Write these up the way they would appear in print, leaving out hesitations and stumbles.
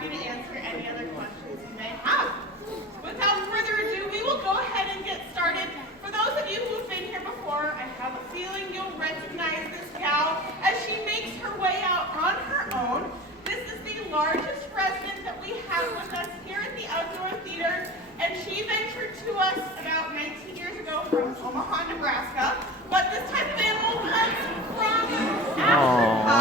happy to answer any other questions you may have. Without further ado, we will go ahead and get started. For those of you who've been here before, I have a feeling you'll recognize this gal as she makes her way out on her own. This is the largest resident that we have with us here at the Outdoor Theater, and she ventured to us about 19 years ago from Omaha, Nebraska. But this type of animal comes from Africa.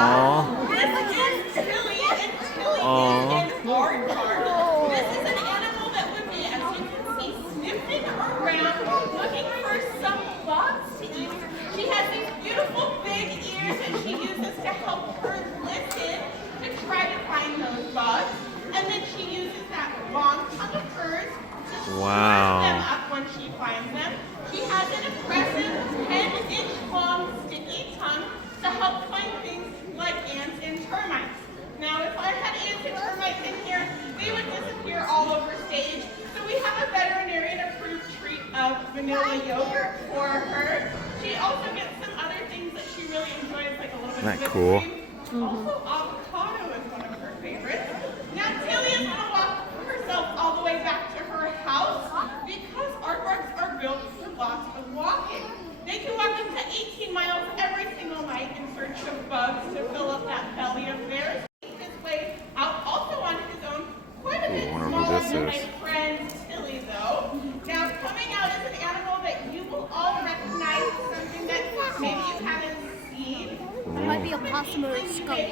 This is Tilly, and Tilly is an aardvark. This is an animal that would be, as you can see, sniffing around, looking for some bugs to eat. She has these beautiful big ears that she uses to help her listen to try to find those bugs. And then she uses that long tongue of hers to stir them up when she finds them. She has an impressive 10-inch long sticky tongue to help find things like ants and termites. Now, if I had ants and termites in here, they would disappear all over stage. So we have a veterinarian-approved treat of vanilla yogurt for her. She also gets some other things that she really enjoys, like a little bit of whipped cream. Also, avocado is one of her favorites. Now, Tilly is going to walk herself all the way back to her house because aardvarks are built for lots of walking. They can walk up to 18 miles every single night in search of bugs to fill up that belly of theirs. His way out also on his own, quite a bit smaller than my friend Tilly, though. Now, coming out is an animal that you will all recognize, something that maybe you haven't seen. It might be a possum or a skunk.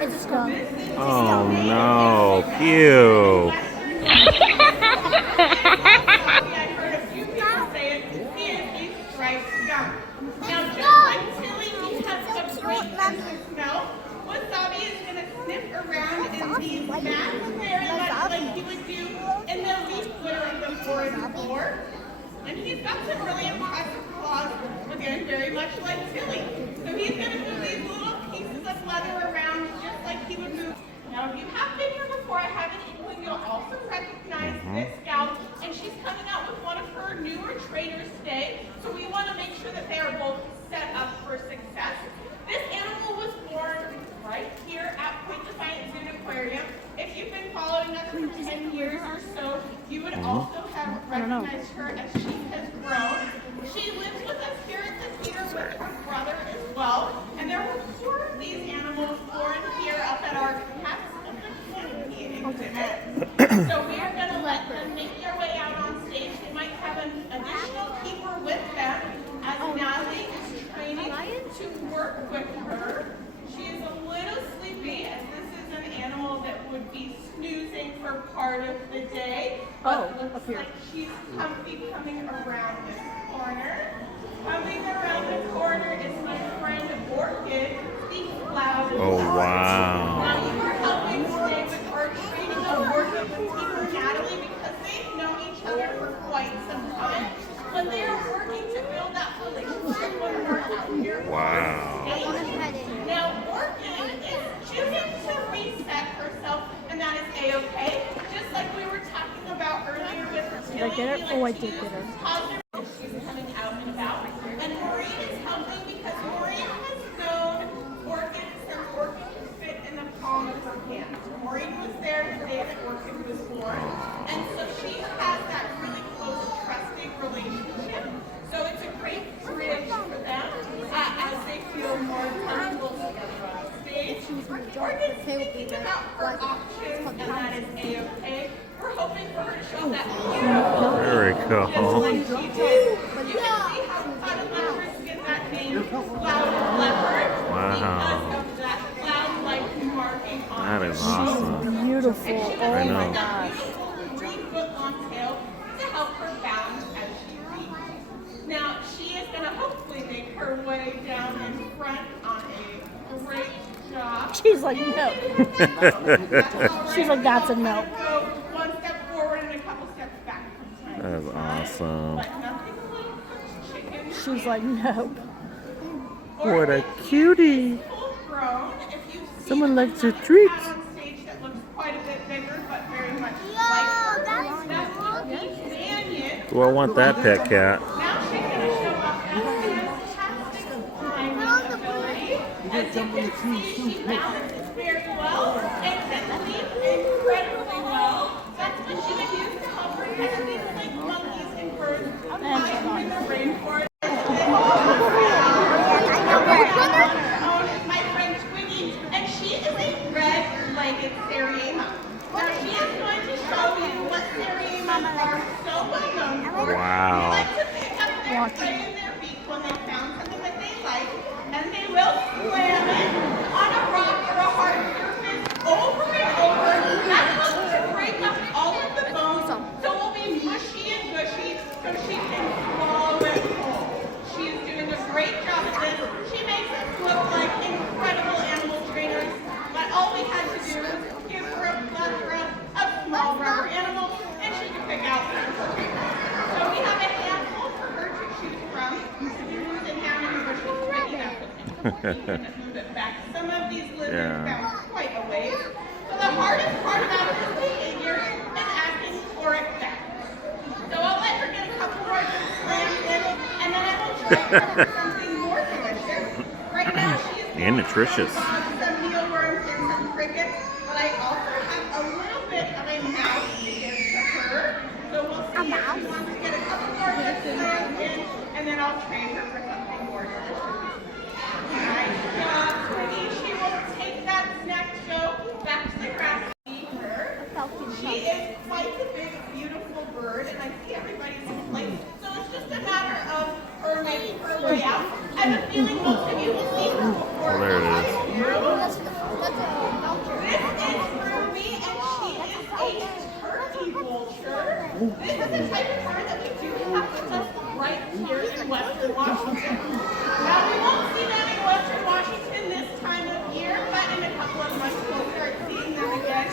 It's a skunk. Oh no, ew. I heard a few people say it. He is a striped skunk. Now, just like Tilly, he has a great sense of smell. Wasabi is going to sniff around in these mats very much like he would do in the leaf litter of the forest floor. And he's got some really impressive claws, again, very much like Tilly. So he's going to move these little pieces of leather around just like he would move. Now, if you have been here before, I have an inkling you'll also recognize this gal, and she's coming out with one of her newer trainers today. So we want to make sure that they are both set up for success. This animal was born right here at Defiance Zoo Aquarium. If you've been following us for 10 years or so, you would also have recognized her as she has grown. She lives with us here at the theater with her brother as well. And there were 4 of these animals born here up at our Cats of the Canopy exhibit. So we are going to let them make their way out on stage. They might have an additional keeper with them as Natalie is training to work with her. She is a little sleepy, as this is an animal that would be snoozing for part of the day. But looks like she's comfy coming around this corner. Coming around the corner is my friend Orchid, the cloud. Oh, wow. Now you are helping today with our training of Orchid with Keeper Natalie because they've known each other for quite some time. But they are working to build that relationship when we're out here. Wow. Now, Orchid is choosing to reset herself, and that is A-okay. Just like we were talking about earlier with Tilly. Did I get it? Oh, I did get it. She's coming out and about. And Maureen is helping because Maureen has known Orchid since Orchid could fit in the palm of her hand. Maureen was there the day that Orchid was born. And so she has that really close, trusting relationship. So it's a great bridge for them as they feel more comfortable together on stage. Orchid's thinking about her options, and that is A-okay. We're hoping for her to show that Very cool. just like she did. You can see how cloud leopards get that name, cloud leopard, because of that cloud-like marking on That is awesome. Beautiful. and she Oh does my have that gosh. beautiful 3-foot-long tail to help her balance as she reads. Now, she is going to hopefully make her way down in front on a great job. She's like, no. She's like, that's a no. Go one step forward and a couple steps back from time That is to time. awesome. But nothing like cooked chicken. She's like, no. What a cutie. Full-grown. If you see Someone likes your another treats. cat on stage that looks quite a bit bigger, but very much like her. That's the Banyan. Do I want that pet cat? Now she's going to show off that fantastic climbing ability. As you can see, she balances very well and can sleep incredibly well. That's what she would use to help protect things like monkeys and birds hiding in the rainforest. My friend Twiggy, and she is a red-legged Seriema. Now she is going to show you what Seriemas are so well known for. Wow. They like to pick up their prey in their beak when they found something that they like, and they will slam it on a rock or a hard surface over and over. That helps to break up all of the bones, so it will be mushy and gushy, so she can swallow it whole. She is doing a great job at this. She makes us look like incredible animal trainers, but all we had to do was give her a plethora of small rubber animals, and she can pick out her favorite. So we have a handful for her to choose from. If you lose it down in the bushes, Twiggy, that's okay. You can move it back. Some of these lizards bounce quite a ways. So the hardest part about this behavior is asking for it back. So I'll let her get a couple more slams in, and then I will try her something more delicious. Right now she is And nutritious. some mealworms and some crickets, but I also have a little bit of a mouse to give to her. So we'll see if she wants to get a couple more slams in, and then I'll train her for something more delicious. Nice job, Twiggy. She will take that snack show back to the grass. She is quite a big, beautiful bird, and I see everybody's in place. So it's just a matter of her making her way out. I have a feeling most of you will see her before. Oh, there it is. This is Ruby, and she is a turkey vulture. This is the type of bird that we do have with us right here in Western Washington. Now, we won't see them in Western Washington this time of year, but in a couple of months we'll start seeing them again.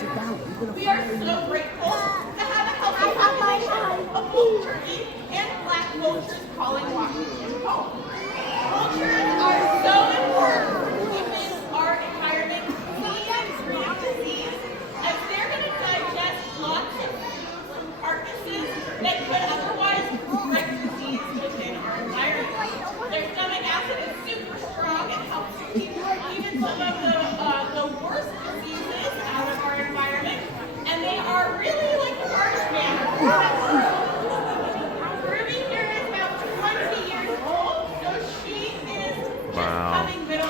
We are so grateful to have a healthy population of bull turkey and black vultures calling Washington home. Vultures are so important for keeping our environment clean and free of disease, as they're going to digest lots of foods and carcasses that could otherwise spread disease within our environment. Their stomach acid is super strong. It helps to keep even some of the worst diseases out of our environment. And they are really like a marshman. Ruby here is about 20 years old, so she is just coming middle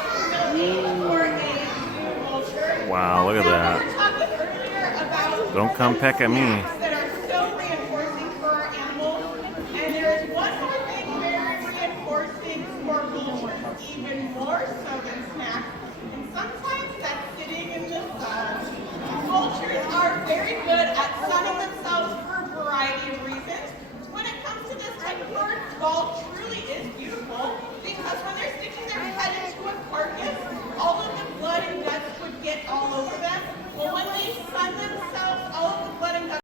age for a zoo vulture. Wow, look at Now, we that. were talking earlier about Don't come peck at me. snacks that are so reinforcing for our animals. And there is one more thing very reinforcing for vultures, even more so than snacks. And sometimes that's sitting in the sun. Vultures are very good at sunning themselves for a variety of